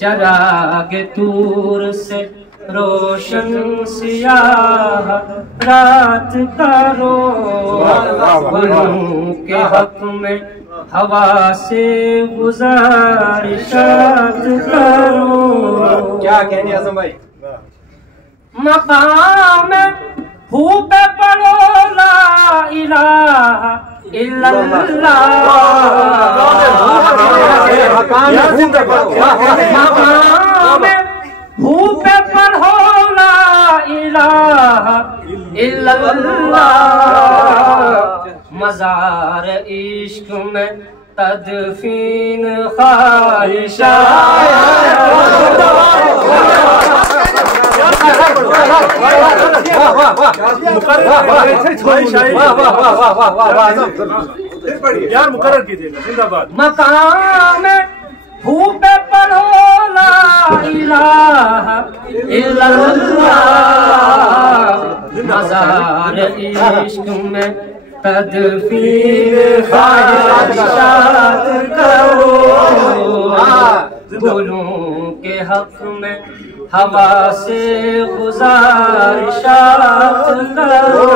चरागे तूर से रोशन सियाह रात करो, गुलों के हक में हवा से गुजारिशात करो। क्या कहने आज़म भाई? मकाम हू पे पढ़ो ला इलाहा इल्लल्लाह, मकाम हू पे पढ़ो ला इलाहा इल्लल्लाह, मज़ार इश्क में तदफीन ख्वाहिशात। यार मुकर्रर कीजिएगा, जिंदाबाद। मकाम हू पे पढ़ो ला इलाहा इल्लल्लाह, मज़ार इश्क में तदफीन ख्वाहिशात करो, गुलों के हक में हवा से गुजारिशात करो।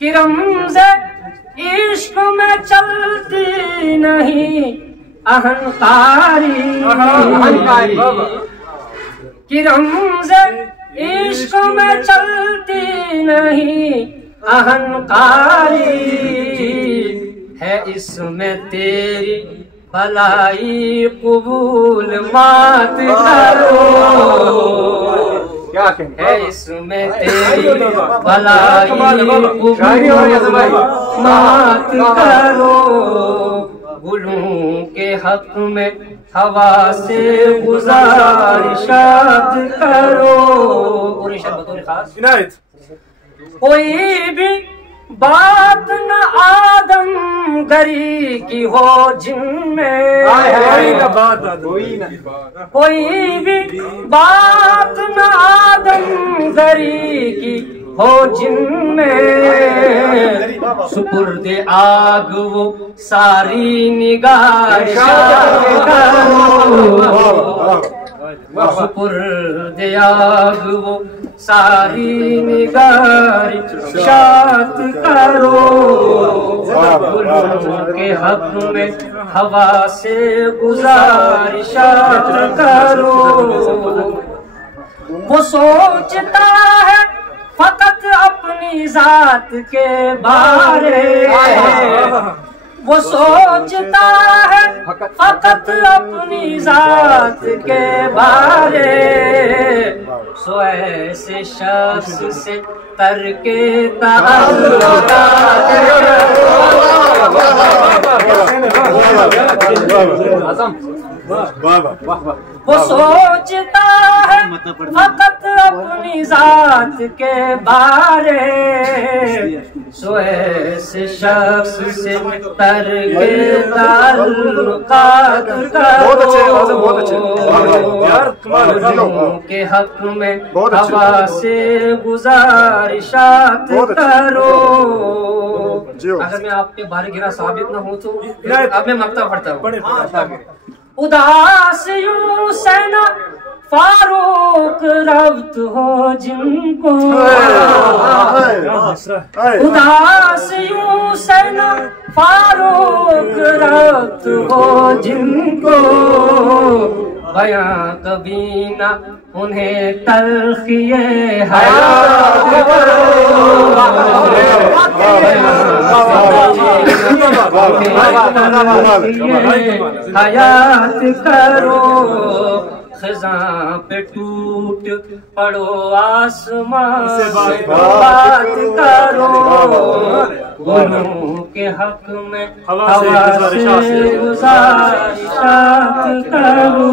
कि रमज़े इश्क में चलती नहीं अहंकारी, कि रमज़े इश्क में चलती नहीं अहंकारी, है इसमें तेरी भलाई कबूल मात करो, क्या कहने? है इसमें तेरी भलाई कबूल मात करो, गुलों के हक में हवा से गुजारिशात करो। और बतौर खास कोई भी बात न आदम गरी की हो जिनमें, कोई भी बात न आदम गरी की हो जिनमें, सुपुर्दे आग वो सारी निगारिशात करो, सुपुर्दे आग वो सारी निगारिशात करो, गुलों के हक में हवा से गुजारिशात करो। वो सोचता है फकत अपनी जात के बारे, वो सोचता है फकत अपनी जात के बारे, सो ऐसे शख्स से तरके ताल्लुकात, वो सोचता है फकत अपनी जात के बारे, सो ऐसे शख्स से तरके ताल्लुकात करो, के हक में हवा से गुजारिशात करो। अगर मैं आपके बारे गिरा साबित न हो तो अब मैं मक्ता पढ़ता हूँ। उदास यूं सेना फारूक रब्त हो जिनको, उदास यूं सेना फारूक रब्त हो जिनको, बयां कभी न उन्हें तल्खिए हयात हयात करो, खज़ां पे टूट पड़ो आसमां से बात करो, गुलों के हक में हवा से गुजारिशात करो।